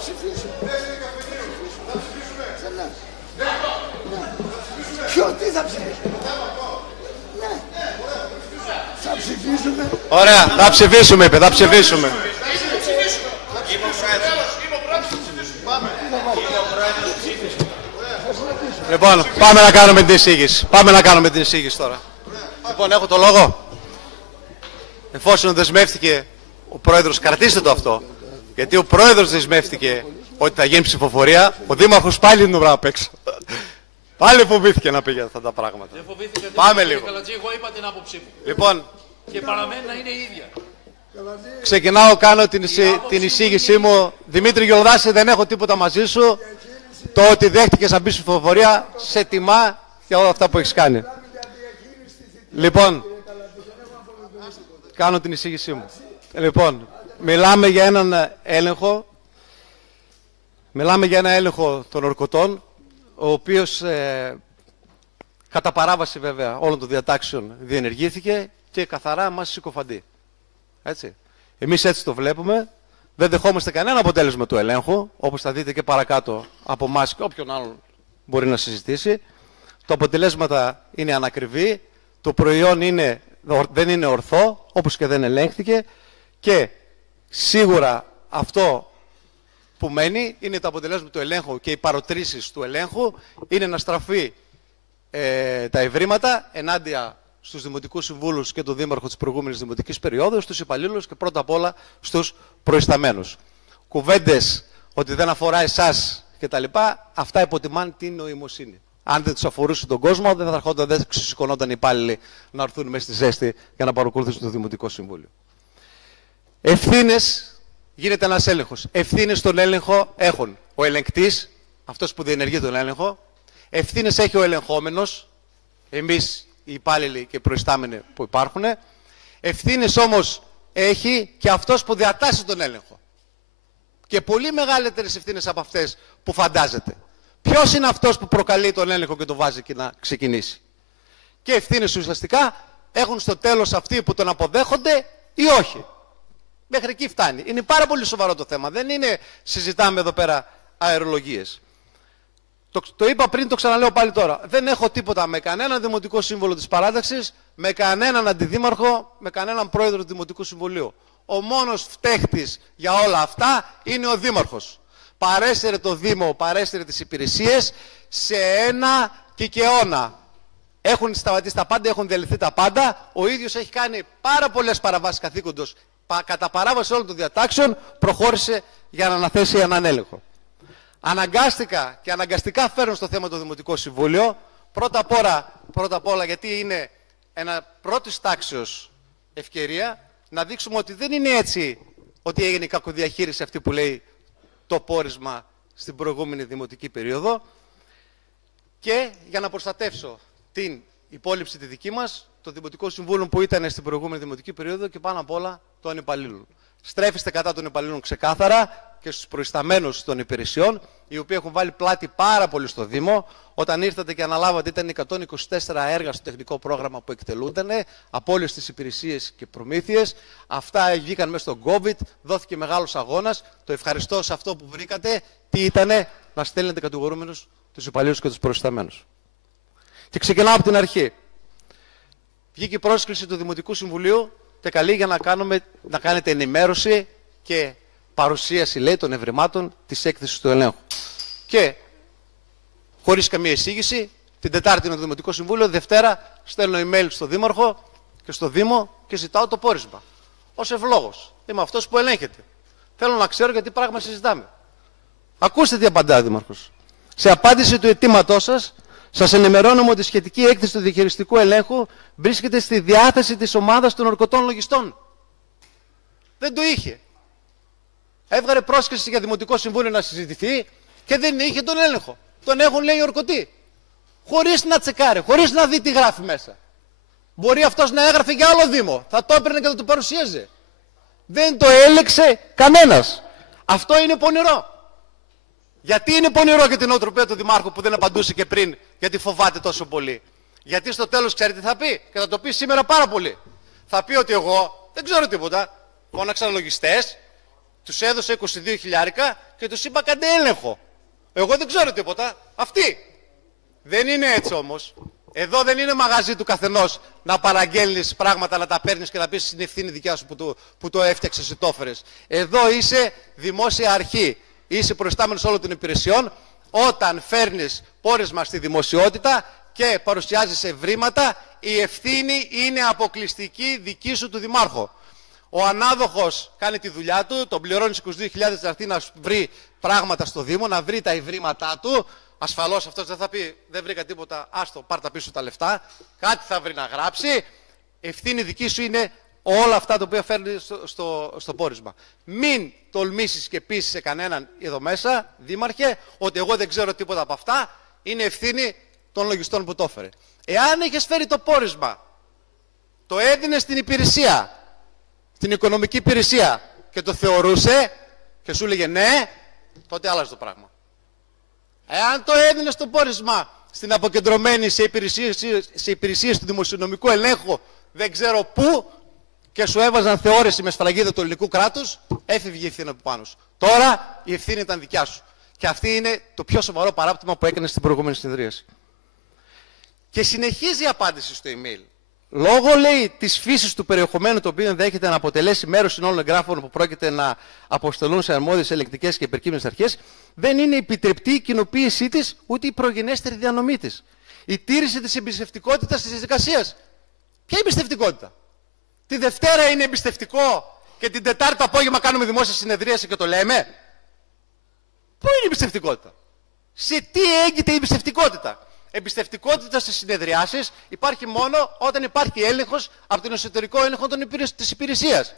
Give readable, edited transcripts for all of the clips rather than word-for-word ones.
ψηφίσουμε. Ποιο, τι θα ψηφίσουμε? Ναι. Θα ψηφίσουμε. Ωραία, θα ψηφίσουμε, είπε, θα ψηφίσουμε. Λοιπόν, πάμε να κάνουμε την εισήγηση. Πάμε να κάνουμε την εισήγηση τώρα. Λοιπόν, έχω το λόγο. Εφόσον δεσμεύτηκε ο πρόεδρος, κρατήστε το αυτό. Γιατί ο πρόεδρος δεσμεύτηκε ότι θα γίνει ψηφοφορία, ο δήμαρχος πάλι είναι να παίξει. Πάλι φοβήθηκε να πει για αυτά τα πράγματα. Δεν φοβήθηκα. Πάμε λίγο. Καλατζή, εγώ είπα την άποψή μου. Λοιπόν, Και παραμένει να είναι η ίδια. ξεκινάω, κάνω την εισήγησή μου. Δημήτρη Γιολδάση, δεν έχω τίποτα μαζί σου. Το ότι δέχτηκες να μπει ψηφοφορία σε τιμά για όλα αυτά που έχεις κάνει. Λοιπόν, κάνω την εισήγησή μου. Λοιπόν, μιλάμε για έναν έλεγχο. Μιλάμε για ένα έλεγχο των ορκωτών, ο οποίος κατά παράβαση βέβαια όλων των διατάξεων διενεργήθηκε και καθαρά μας συκοφαντεί. Έτσι. Εμείς έτσι το βλέπουμε. Δεν δεχόμαστε κανένα αποτέλεσμα του ελέγχου, όπως θα δείτε και παρακάτω από εμάς και όποιον άλλον μπορεί να συζητήσει. Τα αποτελέσματα είναι ανακριβή, το προϊόν δεν είναι ορθό, όπως και δεν ελέγχθηκε, και σίγουρα αυτό που μένει είναι τα αποτελέσματα του ελέγχου και οι παροτρήσεις του ελέγχου είναι να στραφεί τα ευρήματα ενάντια στους δημοτικούς συμβούλους και τον δήμαρχο της προηγούμενης δημοτικής περίοδου, στους υπαλλήλους και πρώτα απ' όλα στους προϊσταμένους. Κουβέντες ότι δεν αφορά εσάς κτλ. Αυτά υποτιμάνε την νοημοσύνη. Αν δεν τους αφορούσε τον κόσμο, δεν θα έρχονταν, δεν ξεσηκωνόταν οι υπάλληλοι να έρθουν μέσα στη ζέστη για να παρακολουθήσουν το Δημοτικό Συμβούλιο. Ευθύνες, γίνεται ένας έλεγχος. Ευθύνες στον έλεγχο έχουν ο ελεγκτής, αυτός που διενεργεί τον έλεγχο. Ευθύνες έχει ο ελεγχόμενος, εμείς οι υπάλληλοι και οι προϊστάμενοι που υπάρχουν. Ευθύνες όμως έχει και αυτός που διατάσσει τον έλεγχο. Και πολύ μεγαλύτερες ευθύνες από αυτές που φαντάζεται. Ποιος είναι αυτός που προκαλεί τον έλεγχο και τον βάζει εκεί να ξεκινήσει? Και ευθύνες ουσιαστικά έχουν στο τέλος αυτοί που τον αποδέχονται ή όχι. Μέχρι εκεί φτάνει. Είναι πάρα πολύ σοβαρό το θέμα. Δεν είναι, συζητάμε εδώ πέρα αερολογίες. Το είπα πριν, το ξαναλέω πάλι τώρα. Δεν έχω τίποτα με κανέναν δημοτικό σύμβολο της παράταξης, με κανέναν αντιδήμαρχο, με κανέναν πρόεδρο του Δημοτικού Συμβουλίου. Ο μόνος φταίχτης για όλα αυτά είναι ο δήμαρχος. Παρέσυρε το Δήμο, παρέσυρε τις υπηρεσίες σε ένα κικαιώνα. Έχουν σταματήσει τα πάντα, έχουν διαλυθεί τα πάντα. Ο ίδιος έχει κάνει πάρα πολλές παραβάσεις καθήκοντος. Κατά παράβαση όλων των διατάξεων προχώρησε για να αναθέσει έναν έλεγχο. Αναγκάστηκα και αναγκαστικά φέρνω στο θέμα το Δημοτικό Συμβούλιο. Πρώτα απ' όλα γιατί είναι ένα πρώτης τάξεως ευκαιρία να δείξουμε ότι δεν είναι έτσι ότι έγινε η κακοδιαχείριση αυτή που λέει το πόρισμα στην προηγούμενη δημοτική περίοδο, και για να προστατεύσω την υπόλοιψη τη δική μας, το Δημοτικό Συμβούλιο που ήταν στην προηγούμενη δημοτική περίοδο και πάνω απ' όλα των υπαλλήλων. Στρέφεστε κατά των υπαλλήλων ξεκάθαρα και στους προϊσταμένους των υπηρεσιών, οι οποίοι έχουν βάλει πλάτη πάρα πολύ στο Δήμο. Όταν ήρθατε και αναλάβατε, ήταν 124 έργα στο τεχνικό πρόγραμμα που εκτελούνταν από όλες τις υπηρεσίες και προμήθειες. Αυτά βγήκαν μέσα στον COVID, δόθηκε μεγάλος αγώνας. Το ευχαριστώ σε αυτό που βρήκατε. Τι ήτανε? Να στέλνετε κατηγορούμενους τους υπαλλήλους και τους προϊσταμένους. Και ξεκινάω από την αρχή. Βγήκε η πρόσκληση του Δημοτικού Συμβουλίου και καλεί για να κάνετε ενημέρωση και παρουσίαση, λέει, των ευρημάτων της έκθεσης του ελέγχου. Και χωρίς καμία εισήγηση, την Τετάρτη είναι το Δημοτικό Συμβούλιο, Δευτέρα στέλνω email στο Δήμαρχο και στο Δήμο και ζητάω το πόρισμα. Ως ευλόγος. Είμαι αυτός που ελέγχεται. Θέλω να ξέρω γιατί πράγμα συζητάμε. Ακούστε τι απαντά ο Δήμαρχος. Σε απάντηση του αιτήματός σας, σας ενημερώνουμε ότι η σχετική έκθεση του διαχειριστικού ελέγχου βρίσκεται στη διάθεση της ομάδας των ορκωτών λογιστών. Δεν το είχε. Έβγαλε πρόσκληση για Δημοτικό Συμβούλιο να συζητηθεί και δεν είχε τον έλεγχο. Τον έχουν, λέει, οι ορκωτοί. Χωρίς να τσεκάρει, χωρίς να δει τι γράφει μέσα. Μπορεί αυτός να έγραφε για άλλο Δήμο. Θα το έπαιρνε και θα το παρουσίαζε. Δεν το έλεξε κανένας. Αυτό είναι πονηρό. Γιατί είναι πονηρό για την νοοτροπία του Δημάρχου που δεν απαντούσε και πριν, γιατί φοβάται τόσο πολύ? Γιατί στο τέλος ξέρετε τι θα πει, και θα το πει σήμερα πάρα πολύ. Θα πει ότι εγώ δεν ξέρω τίποτα. Φώναξαν λογιστές, Τους έδωσα 22 χιλιάρικα και τους είπα κάντε έλεγχο. Εγώ δεν ξέρω τίποτα. Αυτοί. Δεν είναι έτσι όμως. Εδώ δεν είναι μαγαζί του καθενός να παραγγέλνεις πράγματα, να τα παίρνεις και να πεις είναι ευθύνη δικιά σου που το έφτιαξες ή το έφερες. Εδώ είσαι δημόσια αρχή. Είσαι προϊστάμενος όλων των υπηρεσιών. Όταν φέρνεις πόρισμα στη δημοσιότητα και παρουσιάζεις ευρήματα, η ευθύνη είναι αποκλειστική δική σου του Δημάρχου. Ο ανάδοχος κάνει τη δουλειά του, τον πληρώνεις 22.000 να έρθει να βρει πράγματα στο Δήμο, να βρει τα ευρήματά του. Ασφαλώς αυτός δεν θα πει δεν βρήκα τίποτα, άστο, πάρ' τα πίσω τα λεφτά. Κάτι θα βρει να γράψει. Ευθύνη δική σου είναι όλα αυτά τα οποία φέρνει στο πόρισμα. Μην τολμήσεις και πεις σε κανέναν εδώ μέσα, δήμαρχε, ότι εγώ δεν ξέρω τίποτα από αυτά. Είναι ευθύνη των λογιστών που το έφερε. Εάν έχεις φέρει το πόρισμα, το έδινες στην υπηρεσία, στην οικονομική υπηρεσία και το θεωρούσε και σου έλεγε ναι, τότε άλλαζε το πράγμα. Εάν το έδινες το πόρισμα στην αποκεντρωμένη σε υπηρεσίες του δημοσιονομικού ελέγχου, δεν ξέρω πού, και σου έβαζαν θεώρηση με σφραγίδα του ελληνικού κράτους, έφευγε η ευθύνη από πάνω σου. Τώρα η ευθύνη ήταν δικιά σου. Και αυτή είναι το πιο σοβαρό παράπτωμα που έκανε στην προηγούμενη συνεδρίαση. Και συνεχίζει η απάντηση στο email. Λόγω, λέει, της φύσης του περιεχομένου το οποίο ενδέχεται να αποτελέσει μέρος συνόλων εγγράφων που πρόκειται να αποστελούν σε αρμόδιες ελεγκτικές και υπερκείμενες αρχές, δεν είναι επιτρεπτή η κοινοποίησή της ούτε η προγενέστερη διανομή της. Η τήρηση της εμπιστευτικότητας της διαδικασίας. Ποια εμπιστευτικότητα? Τη Δευτέρα είναι εμπιστευτικό και την Τετάρτη το απόγευμα κάνουμε δημόσια συνεδρίαση και το λέμε? Πού είναι η εμπιστευτικότητα? Σε τι έγκυται η εμπιστευτικότητα? Εμπιστευτικότητα στις συνεδριάσεις υπάρχει μόνο όταν υπάρχει έλεγχος από τον εσωτερικό έλεγχο της υπηρεσίας.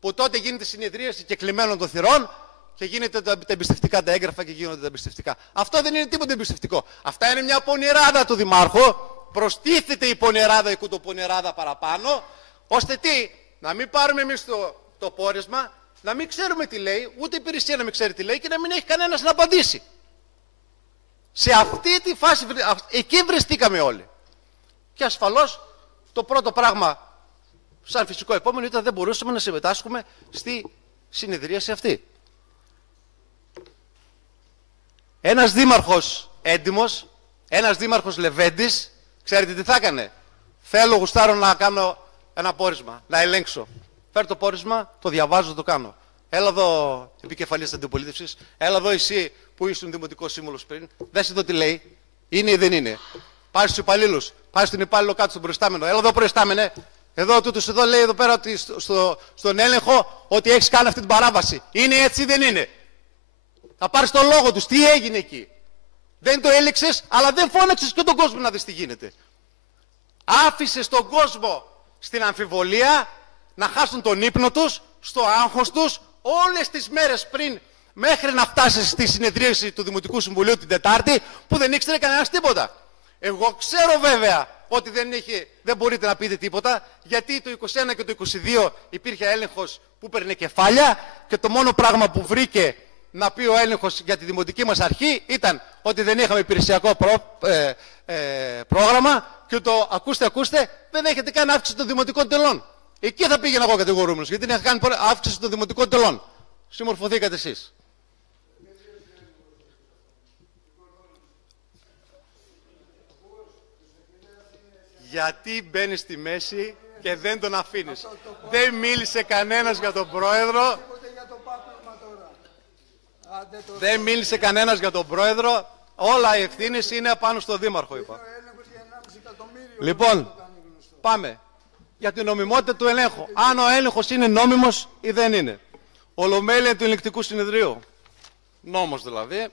Που τότε γίνεται συνεδρίαση και κλεισμένων των θυρών και γίνεται τα εμπιστευτικά τα έγγραφα και γίνονται τα εμπιστευτικά. Αυτό δεν είναι τίποτα εμπιστευτικό. Αυτά είναι μια πονηράδα του Δημάρχου. Προστίθεται η πονηράδα, η κουτοπονηράδα παραπάνω, ώστε τι, να μην πάρουμε εμείς το πόρισμα, να μην ξέρουμε τι λέει, ούτε η υπηρεσία να μην ξέρει τι λέει και να μην έχει κανένας να απαντήσει. Σε αυτή τη φάση, εκεί βριστήκαμε όλοι. Και ασφαλώς το πρώτο πράγμα, σαν φυσικό επόμενο, ήταν δεν μπορούσαμε να συμμετάσχουμε στη συνεδρίαση αυτή. Ένας δήμαρχος έντιμος, ένας δήμαρχος λεβέντης, ξέρετε τι θα έκανε? Θέλω, γουστάρω να κάνω ένα πόρισμα, να ελέγξω. Φέρω το πόρισμα, το διαβάζω, το κάνω. Έλα εδώ, επικεφαλής αντιπολίτευσης, έλα εδώ εσύ που ήσουν δημοτικός σύμβουλος πριν, δες εδώ τι λέει, είναι ή δεν είναι. Πάει στους υπαλλήλους, πάει στον υπάλληλο κάτω στον προϊστάμενο, έλα εδώ προϊστάμενε, εδώ τούτος εδώ λέει εδώ πέρα ότι στον έλεγχο ότι έχεις κάνει αυτή την παράβαση. Είναι έτσι ή δεν είναι? Θα πάρεις τον λόγο τους, τι έγινε εκεί. Δεν το έλεξες, αλλά δεν φώναξες και τον κόσμο να δεις τι γίνεται. Άφησες τον κόσμο στην αμφιβολία, να χάσουν τον ύπνο τους, στο άγχος τους, όλες τις μέρες πριν, μέχρι να φτάσεις στη συνεδρίαση του Δημοτικού Συμβουλίου την Τετάρτη, που δεν ήξερε κανένας τίποτα. Εγώ ξέρω βέβαια ότι δεν μπορείτε να πείτε τίποτα, γιατί το 21 και το 22 υπήρχε έλεγχος που παίρνε κεφάλια και το μόνο πράγμα που βρήκε να πει ο έλεγχος για τη δημοτική μας αρχή ήταν ότι δεν είχαμε υπηρεσιακό πρόγραμμα και το ακούστε, δεν έχετε κάνει αύξηση των δημοτικών τελών. Εκεί θα πήγαινα εγώ κατηγορούμενος, γιατί δεν είχα κάνει αύξηση των δημοτικών τελών. Συμμορφωθήκατε εσείς. Γιατί μπαίνεις στη μέση και δεν τον αφήνεις? Δεν μίλησε κανένας για τον πρόεδρο. Δεν μίλησε κανένας για τον πρόεδρο. Όλα οι ευθύνες είναι πάνω στο δήμαρχο, είπα. Λοιπόν, πάμε. Για την νομιμότητα του ελέγχου. Αν ο έλεγχος είναι νόμιμος ή δεν είναι. Ολομέλεια του Ελεγκτικού Συνεδρίου. Νόμος δηλαδή.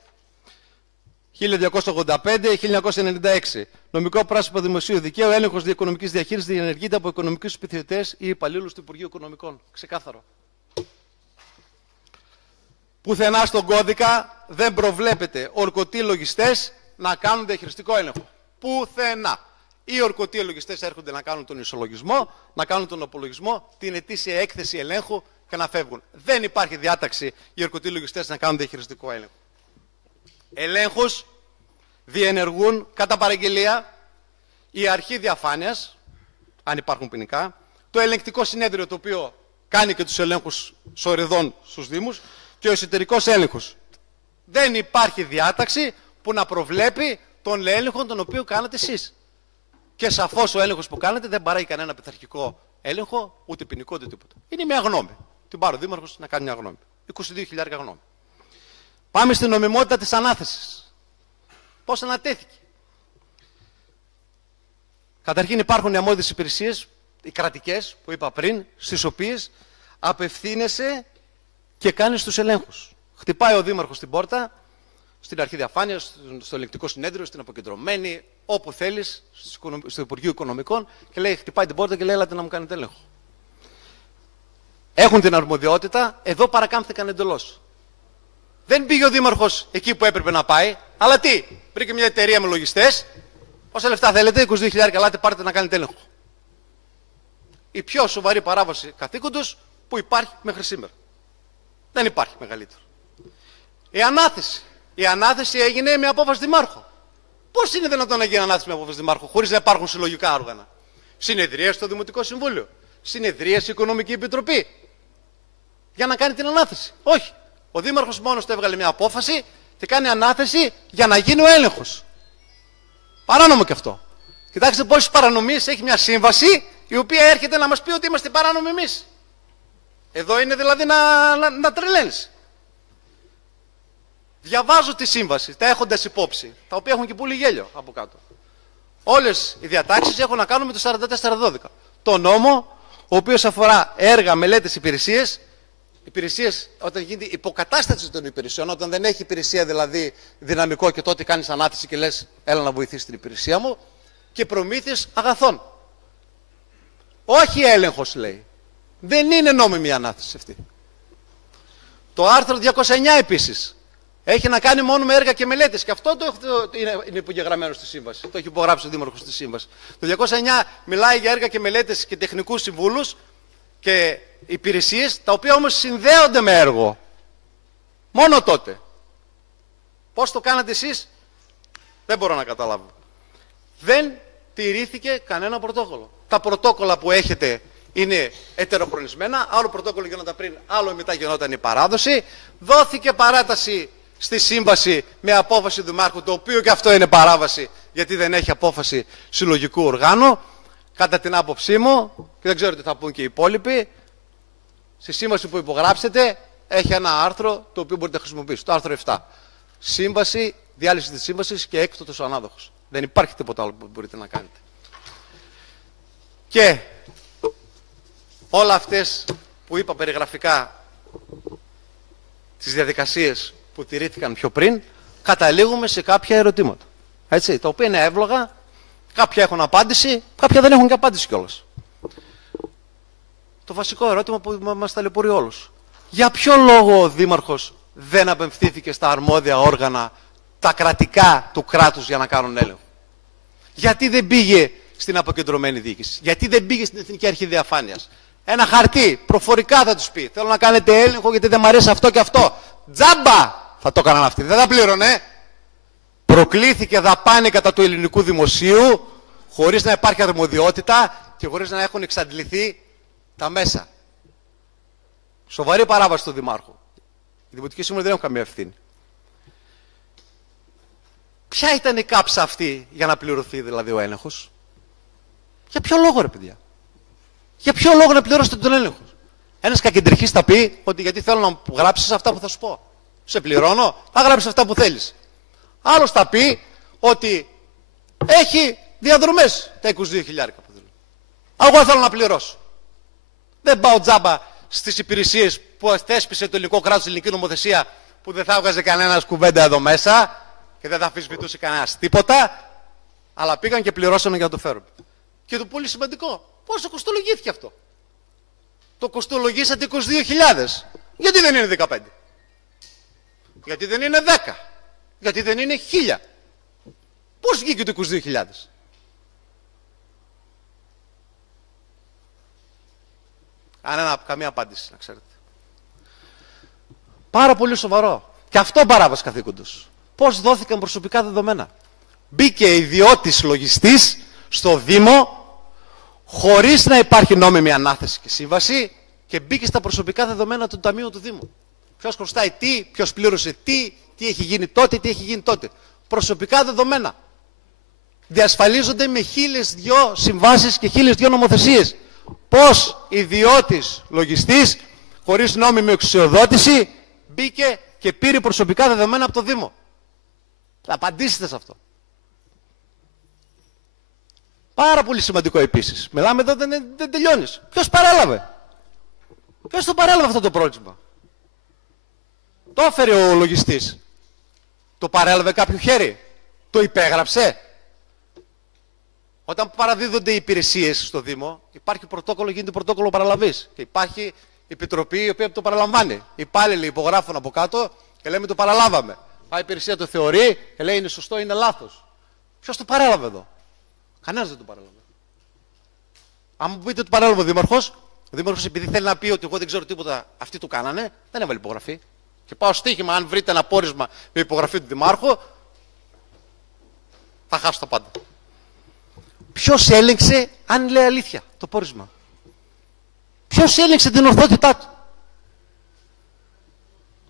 1285-1996. Νομικό πράσινο δημοσίου δικαίου. Έλεγχος οικονομικής διαχείρισης διενεργείται από οικονομικούς επιθεωρητές ή υπαλλήλους του Υπουργείου Οικονομικών. Ξεκάθαρο. Πουθενά στον κώδικα δεν προβλέπεται ορκωτοί λογιστές να κάνουν διαχειριστικό έλεγχο. Πουθενά. Οι ορκωτοί λογιστές έρχονται να κάνουν τον ισολογισμό, να κάνουν τον απολογισμό, την ετήσια έκθεση ελέγχου και να φεύγουν. Δεν υπάρχει διάταξη οι ορκωτοί λογιστές να κάνουν διαχειριστικό έλεγχο. Ελέγχους διενεργούν κατά παραγγελία η αρχή διαφάνειας, αν υπάρχουν ποινικά, το ελεγκτικό συνέδριο το οποίο κάνει και τους ελέγχους σωρεδών στους Δήμους και ο εσωτερικός έλεγχος. Δεν υπάρχει διάταξη που να προβλέπει τον έλεγχο τον οποίο κάνατε εσείς. Και σαφώς ο έλεγχος που κάνετε δεν παράγει κανένα πειθαρχικό έλεγχο, ούτε ποινικό, ούτε τίποτα. Είναι μια γνώμη. Την πάρει ο Δήμαρχος να κάνει μια γνώμη. 22.000 γνώμη. Πάμε στην νομιμότητα της ανάθεσης. Πώς ανατέθηκε. Καταρχήν υπάρχουν οι αμμώδεις υπηρεσίες, οι κρατικές που είπα πριν, στις οποίες απευθύνεσαι και κάνεις τους ελέγχους. Χτυπάει ο Δήμαρχος την πόρτα, στην αρχή διαφάνειας, στο ελεγκτικό συνέδριο, στην αποκεντρωμένη, όπου θέλεις, στο Υπουργείο Οικονομικών και λέει, χτυπάει την πόρτα και λέει, έλατε να μου κάνετε έλεγχο. Έχουν την αρμοδιότητα, εδώ παρακάμφθηκαν εντελώς. Δεν πήγε ο Δήμαρχος εκεί που έπρεπε να πάει, αλλά τι, βρήκε μια εταιρεία με λογιστές, όσα λεφτά θέλετε, 22.000 καλάτε, πάρτε να κάνετε έλεγχο. Η πιο σοβαρή παράβαση καθήκοντος που υπάρχει μέχρι σήμερα. Δεν υπάρχει μεγαλύτερο. Η ανάθεση έγινε με απόφαση Δημάρχου. Πώς είναι δυνατόν να γίνει ανάθεση με απόφαση Δημάρχου, χωρίς να υπάρχουν συλλογικά όργανα? Συνεδρία στο Δημοτικό Συμβούλιο, συνεδρία στην Οικονομική Επιτροπή. Για να κάνει την ανάθεση. Όχι. Ο Δήμαρχος μόνος του έβγαλε μια απόφαση και κάνει ανάθεση για να γίνει ο έλεγχος. Παράνομο και αυτό. Κοιτάξτε πόσες παρανομίες έχει μια σύμβαση η οποία έρχεται να μας πει ότι είμαστε παράνομοι εμείς. Εδώ είναι δηλαδή να τρελαίνεις. Διαβάζω τη σύμβαση, τα έχοντας υπόψη, τα οποία έχουν και πολύ γέλιο από κάτω. Όλες οι διατάξεις έχουν να κάνουν με το 44-12. Το νόμο, ο οποίος αφορά έργα, μελέτες, υπηρεσίες, όταν γίνεται υποκατάσταση των υπηρεσιών, όταν δεν έχει υπηρεσία δηλαδή δυναμικό και τότε κάνεις ανάθεση και λες έλα να βοηθήσεις την υπηρεσία μου, και προμήθειες αγαθών. Όχι έλεγχος, λέει. Δεν είναι νόμιμη η ανάθεση αυτή. Το άρθρο 209 επίσης έχει να κάνει μόνο με έργα και μελέτες, και αυτό είναι υπογεγραμμένο στη σύμβαση. Το έχει υπογράψει ο Δήμαρχος στη σύμβαση. Το 209 μιλάει για έργα και μελέτες και τεχνικούς συμβούλους και υπηρεσίες, τα οποία όμως συνδέονται με έργο. Μόνο τότε. Πώς το κάνατε εσείς, δεν μπορώ να καταλάβω. Δεν τηρήθηκε κανένα πρωτόκολλο. Τα πρωτόκολλα που έχετε είναι ετεροχρονισμένα, άλλο πρωτόκολλο γινόταν πριν, άλλο μετά γινόταν η παράδοση. Δόθηκε παράταση στη σύμβαση με απόφαση του Δημάρχου, το οποίο και αυτό είναι παράβαση, γιατί δεν έχει απόφαση συλλογικού οργάνου. Κατά την άποψή μου, και δεν ξέρω τι θα πούν και οι υπόλοιποι, στη σύμβαση που υπογράψετε έχει ένα άρθρο το οποίο μπορείτε να χρησιμοποιήσετε. Το άρθρο 7. Σύμβαση, διάλυση της σύμβασης και έκτοτος ο ανάδοχος. Δεν υπάρχει τίποτα άλλο που μπορείτε να κάνετε. Και όλα αυτές που είπα περιγραφικά, τις διαδικασίες που τηρήθηκαν πιο πριν, καταλήγουμε σε κάποια ερωτήματα. Έτσι, τα οποία είναι εύλογα, κάποια έχουν απάντηση, κάποια δεν έχουν και απάντηση κιόλας. Το βασικό ερώτημα που μας ταλαιπωρεί όλους. Για ποιο λόγο ο Δήμαρχος δεν απευθύνθηκε στα αρμόδια όργανα, τα κρατικά του κράτους, για να κάνουν έλεγχο? Γιατί δεν πήγε στην αποκεντρωμένη διοίκηση? Γιατί δεν πήγε στην Εθνική Αρχή Διαφάνειας? Ένα χαρτί, προφορικά θα τους πει. Θέλω να κάνετε έλεγχο γιατί δεν μου αρέσει αυτό και αυτό. Τζάμπα θα το έκαναν αυτοί. Δεν θα πλήρωνε. Προκλήθηκε δαπάνη κατά του ελληνικού δημοσίου, χωρίς να υπάρχει αρμοδιότητα και χωρίς να έχουν εξαντληθεί τα μέσα. Σοβαρή παράβαση του Δημάρχου. Οι Δημοτικοί Σύμβουλοι δεν έχουν καμία ευθύνη. Ποια ήταν η κάψα αυτή για να πληρωθεί δηλαδή ο έλεγχος? Για ποιο λόγο, ρε παιδιά? Για ποιο λόγο να πληρώσετε τον έλεγχο? Ένας κακεντρυχής θα πει ότι γιατί θέλω να μου γράψεις αυτά που θα σου πω. Σε πληρώνω, θα γράψεις αυτά που θέλεις. Άλλος θα πει ότι έχει διαδρομές τα 22.000 που θέλω. Εγώ θέλω να πληρώσω. Δεν πάω τζάμπα στις υπηρεσίες που θέσπισε το ελληνικό κράτος, η ελληνική νομοθεσία, που δεν θα έβγαζε κανένας κουβέντα εδώ μέσα και δεν θα αμφισβητούσε κανένας τίποτα, αλλά πήγαν και πληρώσανε για να το φέρουν. Και το πολύ σημαντικό, πόσο κοστολογήθηκε αυτό? Το κοστολογήσατε 22.000. Γιατί δεν είναι 15? Γιατί δεν είναι 10? Γιατί δεν είναι 1.000? Πώς βγήκε το 22.000? Καμία απάντηση, να ξέρετε. Πάρα πολύ σοβαρό. Και αυτό παράβαση καθήκοντος. Πώς δόθηκαν προσωπικά δεδομένα? Μπήκε ιδιώτης λογιστής στο Δήμο, χωρίς να υπάρχει νόμιμη ανάθεση και σύμβαση, και μπήκε στα προσωπικά δεδομένα του Ταμείου του Δήμου. Ποιος χρωστάει τι, ποιος πλήρωσε τι έχει γίνει τότε, τι έχει γίνει τότε. Προσωπικά δεδομένα. Διασφαλίζονται με 1002 συμβάσεις και 1002 νομοθεσίες. Πώς ιδιώτης λογιστής, χωρίς νόμιμη εξουσιοδότηση, μπήκε και πήρε προσωπικά δεδομένα από το Δήμο. Θα απαντήσετε σε αυτό. Πάρα πολύ σημαντικό επίσης. Μιλάμε εδώ, δεν τελειώνεις. Ποιος παρέλαβε? Ποιος το παρέλαβε αυτό το πρόβλημα? Το έφερε ο λογιστής. Το παρέλαβε κάποιο χέρι? Το υπέγραψε? Όταν παραδίδονται οι υπηρεσίες στο Δήμο, υπάρχει πρωτόκολλο, γίνεται πρωτόκολλο παραλαβής. Και υπάρχει επιτροπή η οποία το παραλαμβάνει. Οι υπάλληλοι υπογράφουν από κάτω και λέμε το παραλάβαμε. Πάει η υπηρεσία το θεωρεί και λέει είναι σωστό, είναι λάθος. Ποιος το παρέλαβε εδώ? Κανένας δεν το παρέλαβε. Αν μου πείτε το παρέλαβε ο Δήμαρχος επειδή θέλει να πει ότι εγώ δεν ξέρω τίποτα, αυτοί το κάνανε, δεν έβαλε υπογραφή. Και πάω στοίχημα, αν βρείτε ένα πόρισμα με υπογραφή του Δημάρχου, θα χάσω τα πάντα. Ποιος έλεγξε αν λέει αλήθεια το πόρισμα? Ποιος έλεγξε την ορθότητά του?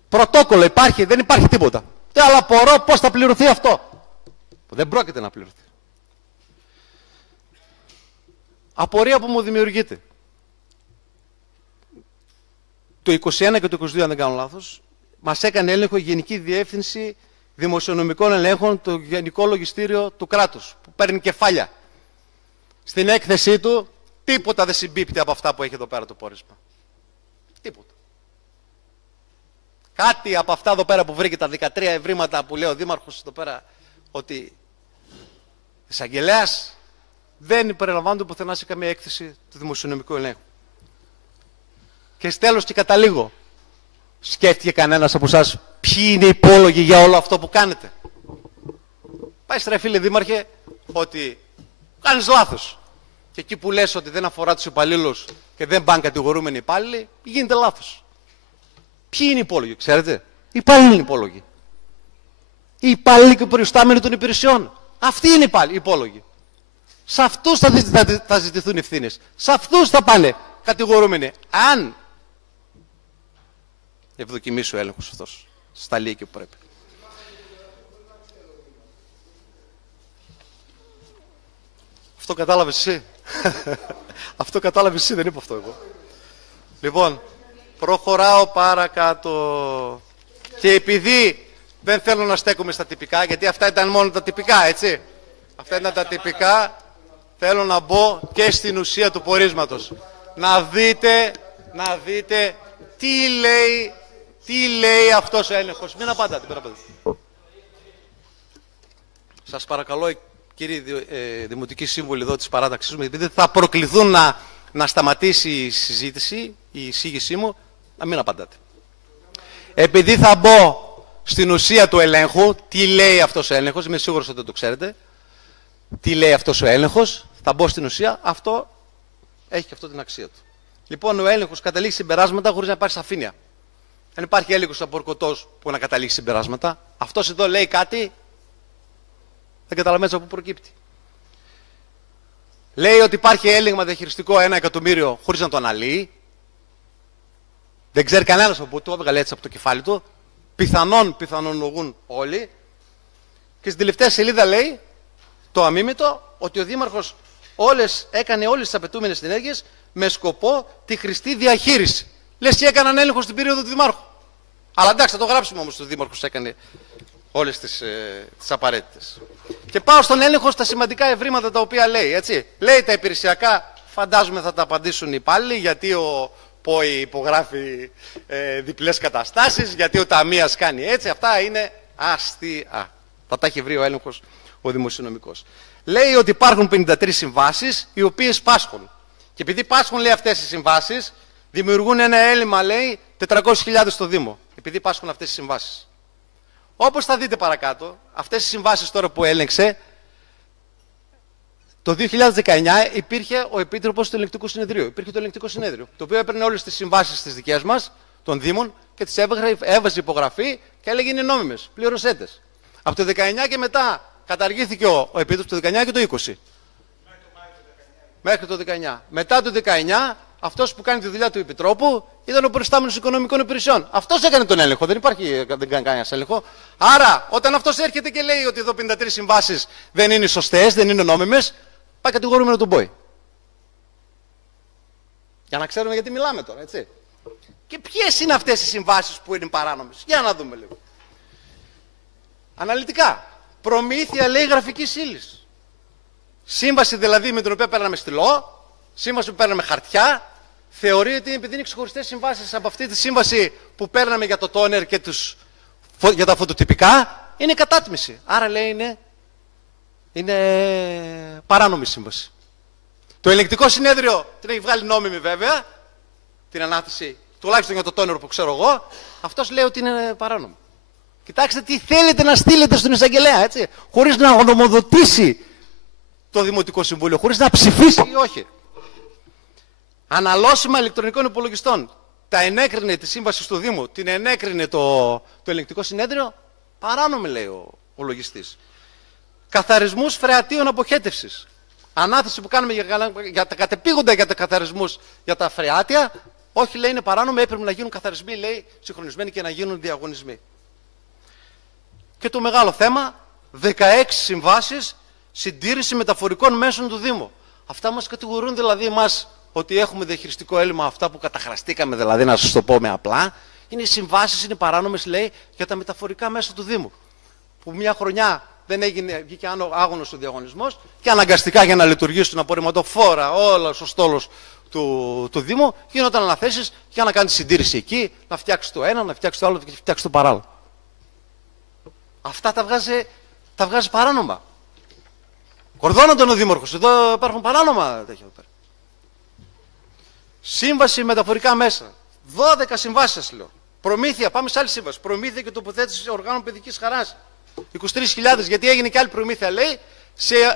Πρωτόκολλο υπάρχει, δεν υπάρχει τίποτα. Αλλά απορώ πώς θα πληρωθεί αυτό. Δεν πρόκειται να πληρωθεί. Απορία που μου δημιουργείται. Το 21 και το 22, αν δεν κάνω λάθος, μας έκανε έλεγχο η Γενική Διεύθυνση Δημοσιονομικών Ελέγχων, το Γενικό Λογιστήριο του κράτους, που παίρνει κεφάλια. Στην έκθεσή του, τίποτα δεν συμπίπτει από αυτά που έχει εδώ πέρα το πόρισμα. Τίποτα. Κάτι από αυτά εδώ πέρα που βρήκε τα 13 ευρήματα που λέει ο Δήμαρχος εδώ πέρα, ότι εισαγγελέας δεν περιλαμβάνονται πουθενά σε καμία έκθεση του Δημοσιονομικού Ελέγχου. Και στέλνω και καταλήγω. Σκέφτηκε κανένας από εσάς ποιοι είναι οι υπόλογοι για όλο αυτό που κάνετε? Πάει στρε φίλε Δήμαρχε ότι κάνεις λάθος. Και εκεί που λες ότι δεν αφορά τους υπαλλήλους και δεν πάνε κατηγορούμενοι υπάλληλοι, γίνεται λάθος. Ποιοι είναι οι υπόλογοι, ξέρετε? Οι υπάλληλοι είναι υπόλογοι. Οι υπάλληλοι και προϊστάμενοι των υπηρεσιών. Αυτοί είναι οι υπόλογοι. Σε αυτούς θα ζητηθούν ευθύνες. Σε αυτούς θα πάνε κατηγορούμενοι. Αν ευδοκιμήσει ο έλεγχος αυτός στα λύκη που πρέπει. Αυτό κατάλαβες εσύ? Αυτό κατάλαβες εσύ, δεν είπα αυτό εγώ. Λοιπόν, προχωράω παρακάτω. Και επειδή δεν θέλω να στέκομαι στα τυπικά, γιατί αυτά ήταν μόνο τα τυπικά, έτσι. Αυτά ήταν τα τυπικά. Θέλω να μπω και στην ουσία του πορίσματος. Να δείτε τι λέει αυτός ο έλεγχος. Μην απαντάτε, μην απαντάτε. Σας παρακαλώ, κύριοι Δημοτικοί Σύμβουλοι εδώ της παράταξης μου, επειδή θα προκληθούν να σταματήσει η συζήτηση, η εισήγησή μου, να μην απαντάτε. Επειδή θα μπω στην ουσία του ελέγχου, τι λέει αυτός ο έλεγχος, είμαι σίγουρος ότι δεν το ξέρετε, τι λέει αυτός ο έλεγχος, θα μπω στην ουσία, αυτό έχει και αυτό την αξία του. Λοιπόν, ο έλεγχος καταλήγει συμπεράσματα χωρίς να υπάρχει σαφήνεια. Δεν υπάρχει έλεγχος απορκωτός που να καταλήγει συμπεράσματα. Αυτός εδώ λέει κάτι, δεν καταλαβαίνεις από πού προκύπτει. Λέει ότι υπάρχει έλεγχο διαχειριστικό 1 εκατομμύριο χωρίς να το αναλύει. Δεν ξέρει κανένας από πού, το έβγαλε έτσι από το κεφάλι του. Πιθανολογούν όλοι. Και στην τελευταία σελίδα λέει το αμίμητο ότι ο Δήμαρχος έκανε όλες τις απαιτούμενες ενέργειες με σκοπό τη χρηστή διαχείριση. Λες και έκαναν έλεγχο στην περίοδο του Δημάρχου. Αλλά εντάξει, θα το γράψουμε όμως ότι ο Δήμαρχος έκανε όλες τις απαραίτητες. Και πάω στον έλεγχο στα σημαντικά ευρήματα τα οποία λέει, έτσι. Λέει τα υπηρεσιακά, φαντάζομαι θα τα απαντήσουν οι υπάλληλοι, γιατί ο ΠΟΗ υπογράφει διπλές καταστάσεις, γιατί ο Ταμείας κάνει έτσι. Αυτά είναι αστεία. Θα τα έχει βρει ο έλεγχος ο δημοσιονομικός. Λέει ότι υπάρχουν 53 συμβάσεις οι οποίες πάσχουν. Και επειδή πάσχουν, λέει, αυτές οι συμβάσεις, δημιουργούν ένα έλλειμμα, λέει, 400.000 στο Δήμο. Επειδή πάσχουν αυτές οι συμβάσεις. Όπως θα δείτε παρακάτω, αυτές οι συμβάσεις τώρα που έλεγξε, το 2019 υπήρχε ο Επίτροπος του Ελεγκτικού Συνεδρίου. Υπήρχε το Ελεγκτικό Συνέδριο, το οποίο έπαιρνε όλες τις συμβάσεις τις δικές μας, των Δήμων, και τις έβαζε υπογραφή και έλεγε είναι νόμιμες, πληρωσέτες. Από το 19 και μετά καταργήθηκε ο Επίτροπος το 19 και το 20. Μέχρι το 19. Μετά το 19 αυτός που κάνει τη δουλειά του επιτρόπου ήταν ο προϊστάμενος οικονομικών υπηρεσιών. Αυτός έκανε τον έλεγχο, δεν κάνει κανένας έλεγχο. Άρα, όταν αυτός έρχεται και λέει ότι εδώ 53 συμβάσεις δεν είναι σωστές, δεν είναι νόμιμες, πάει κατηγορούμενο τον Μπόι. Για να ξέρουμε γιατί μιλάμε τώρα, έτσι. Και ποιες είναι αυτές οι συμβάσεις που είναι παράνομες? Για να δούμε λίγο. Αναλυτικά. Προμήθεια, λέει, γραφικής ύλης. Σύμβαση δηλαδή με την οποία παίρναμε στυλό, σύμβαση που παίρναμε χαρτιά, θεωρεί ότι επειδή είναι ξεχωριστές συμβάσεις από αυτή τη σύμβαση που παίρναμε για το τόνερ και για τα φωτοτυπικά, είναι κατάτμιση. Άρα λέει είναι παράνομη σύμβαση. Το ελεγκτικό συνέδριο την έχει βγάλει νόμιμη βέβαια, την ανάθεση, τουλάχιστον για το τόνερ που ξέρω εγώ, αυτός λέει ότι είναι παράνομη. Κοιτάξτε τι θέλετε να στείλετε στον εισαγγελέα, έτσι, χωρίς να γνωμοδοτήσει το Δημοτικό Συμβούλιο, χωρίς να ψηφίσει ή όχι. Αναλώσιμα ηλεκτρονικών υπολογιστών. Τα ενέκρινε τη σύμβαση του Δήμου, την ενέκρινε το ελεγκτικό συνέδριο, παράνομη λέει ο λογιστής. Καθαρισμούς φρεατίων αποχέτευσης. Ανάθεση που κάνουμε για τα κατεπήγοντα για τα καθαρισμούς για τα φρεάτια, όχι λέει είναι παράνομη, έπρεπε να γίνουν καθαρισμοί, λέει, συγχρονισμένοι και να γίνουν διαγωνισμοί. Και το μεγάλο θέμα, 16 συμβάσεις συντήρηση μεταφορικών μέσων του Δήμου. Αυτά μας κατηγορούν δηλαδή εμάς ότι έχουμε διαχειριστικό έλλειμμα, αυτά που καταχραστήκαμε δηλαδή, να σας το πω με απλά, είναι οι συμβάσεις, είναι παράνομες λέει για τα μεταφορικά μέσα του Δήμου. Που μια χρονιά δεν βγήκε άγωνος ο διαγωνισμός και αναγκαστικά για να λειτουργήσουν απορριμματοφόρα όλος ο στόλος του Δήμου γίνονταν αναθέσεις για να κάνει συντήρηση εκεί, να φτιάξει το ένα, να φτιάξει το άλλο και να φτιάξει το παράλληλο. Αυτά τα βγάζει παράνομα. Κορδώνονταν ο Δήμαρχος. Εδώ υπάρχουν παράνομα τέτοια. Σύμβαση μεταφορικά μέσα. 12 συμβάσεις σας λέω. Προμήθεια, πάμε σε άλλη σύμβαση. Προμήθεια και τοποθέτηση οργάνων παιδικής χαράς. 23.000, γιατί έγινε και άλλη προμήθεια λέει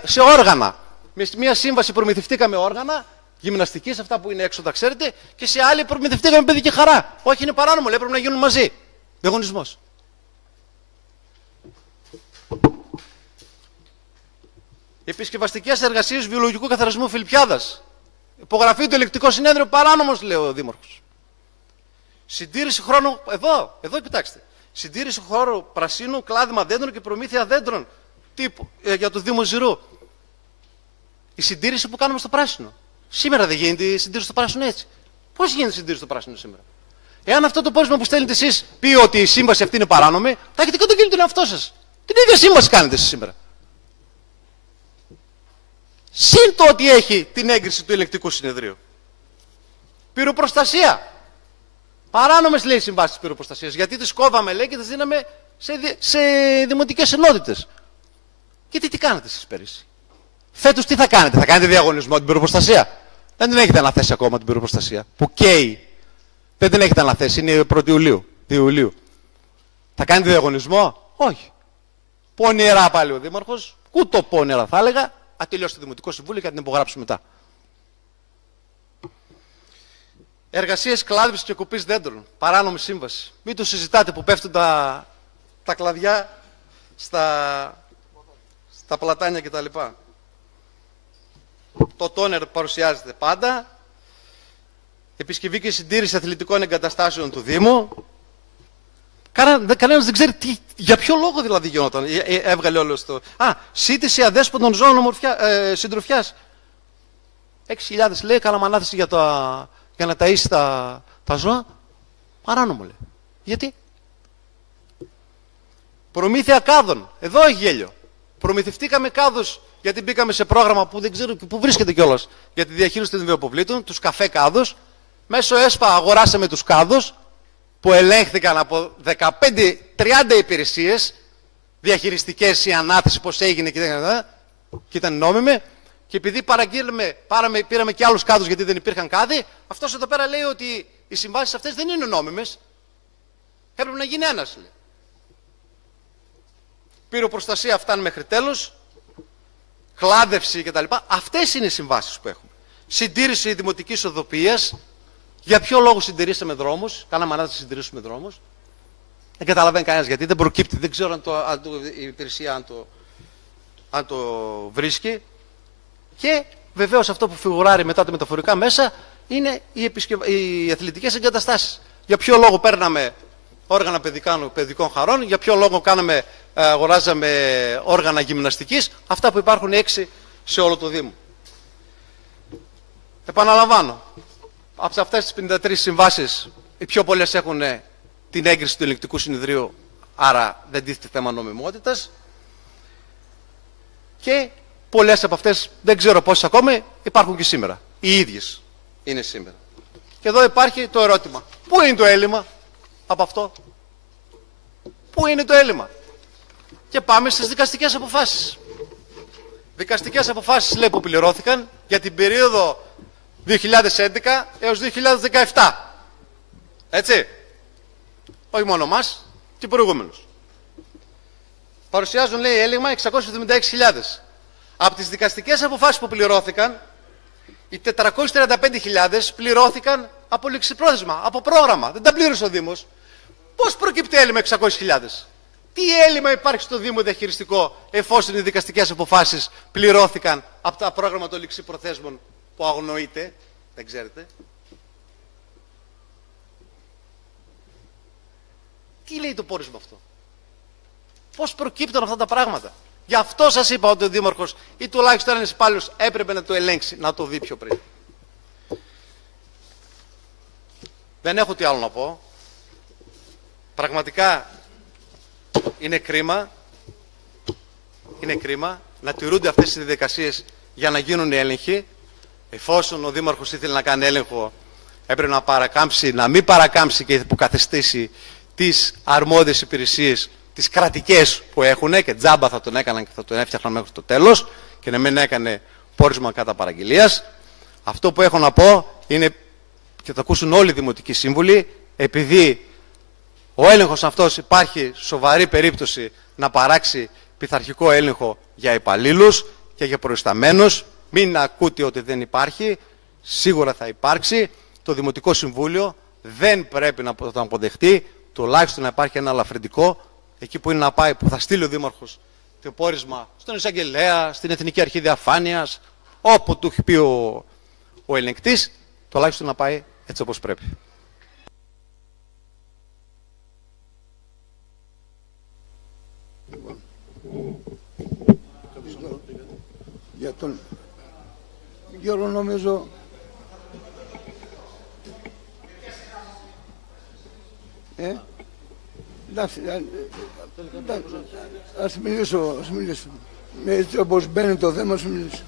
σε όργανα. Με μια σύμβαση προμηθευτήκαμε όργανα γυμναστικής, αυτά που είναι έξω τα ξέρετε, και σε άλλη προμηθευτήκαμε παιδική χαρά. Όχι, είναι παράνομο, λέει, πρέπει να γίνουν μαζί. Διαγωνισμός. Επισκευαστικές εργασίες βιολογικού καθαρισμού Φιλιππιάδας. Υπογραφή του ελεγκτικό συνέδριο, παράνομος λέει ο Δήμαρχος. Συντήρηση χρόνου, εδώ κοιτάξτε. Συντήρηση χώρου πρασίνου, κλάδημα δέντρων και προμήθεια δέντρων τύπου, για το Δήμο Ζηρού. Η συντήρηση που κάνουμε στο πράσινο. Σήμερα δεν γίνεται η συντήρηση στο πράσινο έτσι. Πώς γίνεται η συντήρηση στο πράσινο σήμερα? Εάν αυτό το πόρισμα που στέλνετε εσείς πει ότι η σύμβαση αυτή είναι παράνομη, θα έχετε καταγγείλει τον εαυτό σας. Την ίδια σύμβαση κάνετε εσείς σήμερα. Συν το ότι έχει την έγκριση του ελεγκτικού συνεδρίου. Πυροπροστασία. Παράνομες λέει συμβάσεις πυροπροστασίας. Γιατί τις κόβαμε λέει και τις δίναμε σε δημοτικές ενότητες. Και τι κάνετε εσείς πέρυσι? Φέτος τι θα κάνετε? Θα κάνετε διαγωνισμό την πυροπροστασία? Δεν την έχετε αναθέσει ακόμα την πυροπροστασία. Που καίει. Δεν την έχετε αναθέσει. Είναι 1η Ιουλίου. Θα κάνετε διαγωνισμό? Όχι. Πονηρά πάλι ο Δήμαρχος. Κούτο πόνερα θα έλεγα. Ατελειώσει το Δημοτικό Συμβούλιο και θα την υπογράψει μετά. Εργασίες κλάδευσης και κοπής δέντρων. Παράνομη σύμβαση. Μην το συζητάτε που πέφτουν τα κλαδιά στα πλατάνια κτλ. Το τόνερ παρουσιάζεται πάντα. Επισκευή και συντήρηση αθλητικών εγκαταστάσεων του Δήμου. Κανένας δεν ξέρει για ποιο λόγο δηλαδή γινόταν. Έβγαλε όλο το. Σύντηση αδέσποτων ζώων συντροφιάς. 6.000 λέει, κάναμε ανάθεση για να ταΐσει τα ζώα. Παράνομο λέει. Γιατί? Προμήθεια κάδων. Εδώ έχει γέλιο. Προμηθευτήκαμε κάδους γιατί μπήκαμε σε πρόγραμμα που δεν ξέρω πού βρίσκεται κιόλας για τη διαχείριση των βιοποβλήτων, τους καφέ κάδους. Μέσω ΕΣΠΑ αγοράσαμε τους κάδους που ελέγχθηκαν από 15-30 υπηρεσίες διαχειριστικές, η ανάθεση πώς έγινε και ήταν νόμιμη. Και επειδή πήραμε και άλλους κάδους γιατί δεν υπήρχαν κάδοι, αυτός εδώ πέρα λέει ότι οι συμβάσεις αυτές δεν είναι νόμιμες. Έπρεπε να γίνει ένας. Λέει. Πυροπροστασία φτάνει μέχρι τέλος, κλάδευση κτλ. Αυτές είναι οι συμβάσεις που έχουμε. Συντήρηση δημοτικής οδοποιίας. Για ποιο λόγο συντηρήσαμε δρόμους, κάναμε ανάθεση να συντηρήσουμε δρόμους. Δεν καταλαβαίνει κανένας γιατί, δεν προκύπτει, δεν ξέρω αν η υπηρεσία αν το βρίσκει. Και βεβαίως αυτό που φιγουράρει μετά τα μεταφορικά μέσα είναι οι αθλητικές εγκαταστάσεις. Για ποιο λόγο παίρναμε όργανα παιδικών χαρών, για ποιο λόγο αγοράζαμε όργανα γυμναστικής, αυτά που υπάρχουν 6 σε όλο το Δήμο. Επαναλαμβάνω, από αυτές τις 53 συμβάσεις, οι πιο πολλές έχουν την έγκριση του ελεγκτικού συνεδρίου, άρα δεν τίθεται θέμα νομιμότητας. Και πολλές από αυτές, δεν ξέρω πόσες ακόμη, υπάρχουν και σήμερα. Οι ίδιες είναι σήμερα. Και εδώ υπάρχει το ερώτημα. Πού είναι το έλλειμμα από αυτό? Πού είναι το έλλειμμα? Και πάμε στις δικαστικές αποφάσεις. Δικαστικές αποφάσεις, λέει, που πληρώθηκαν για την περίοδο 2011 έως 2017. Έτσι. Όχι μόνο μας, και προηγούμενους. Παρουσιάζουν, λέει, έλλειμμα 676.000. Από τις δικαστικές αποφάσεις που πληρώθηκαν, οι 435.000 πληρώθηκαν από ληξιπρόθεσμα, από πρόγραμμα. Δεν τα πλήρωσε ο Δήμος. Πώς προκύπτει έλλειμμα 600.000? Τι έλλειμμα υπάρχει στο Δήμο διαχειριστικό, εφόσον οι δικαστικές αποφάσεις πληρώθηκαν από τα πρόγραμμα των ληξιπροθέσμων που αγνοείται? Δεν ξέρετε. Τι λέει το πόρισμα αυτό? Πώς προκύπτουν αυτά τα πράγματα? Γι' αυτό σας είπα ότι ο Δήμαρχος ή τουλάχιστον ένας υπάλληλος έπρεπε να το ελέγξει, να το δει πιο πριν. Δεν έχω τι άλλο να πω. Πραγματικά είναι κρίμα να τηρούνται αυτές οι διαδικασίες για να γίνουν οι έλεγχοι. Εφόσον ο Δήμαρχος ήθελε να κάνει έλεγχο, έπρεπε να μην παρακάμψει και υποκαθιστήσει τις αρμόδιες υπηρεσίες, τις κρατικές που έχουν, και τζάμπα θα τον έκαναν και θα τον έφτιαχναν μέχρι το τέλος, και να μην έκανε πόρισμα κατά παραγγελίας. Αυτό που έχω να πω είναι, και θα ακούσουν όλοι οι δημοτικοί σύμβουλοι, επειδή ο έλεγχος αυτός υπάρχει σοβαρή περίπτωση να παράξει πειθαρχικό έλεγχο για υπαλλήλους και για προϊσταμένους. Μην ακούτε ότι δεν υπάρχει, σίγουρα θα υπάρξει. Το Δημοτικό Συμβούλιο δεν πρέπει να το αποδεχτεί, τουλάχιστον να υπάρχει ένα ελαφρυντικό, εκεί που είναι να πάει, που θα στείλει ο Δήμαρχος το πόρισμα στον εισαγγελέα, στην Εθνική Αρχή Διαφάνειας, όπου του έχει πει ο ελεγκτής, τουλάχιστον να πάει έτσι όπως πρέπει. Για τον Γιώργο νομίζω εντάξει, ας μιλήσω. Έτσι όπως μπαίνει το θέμα, ας μιλήσω.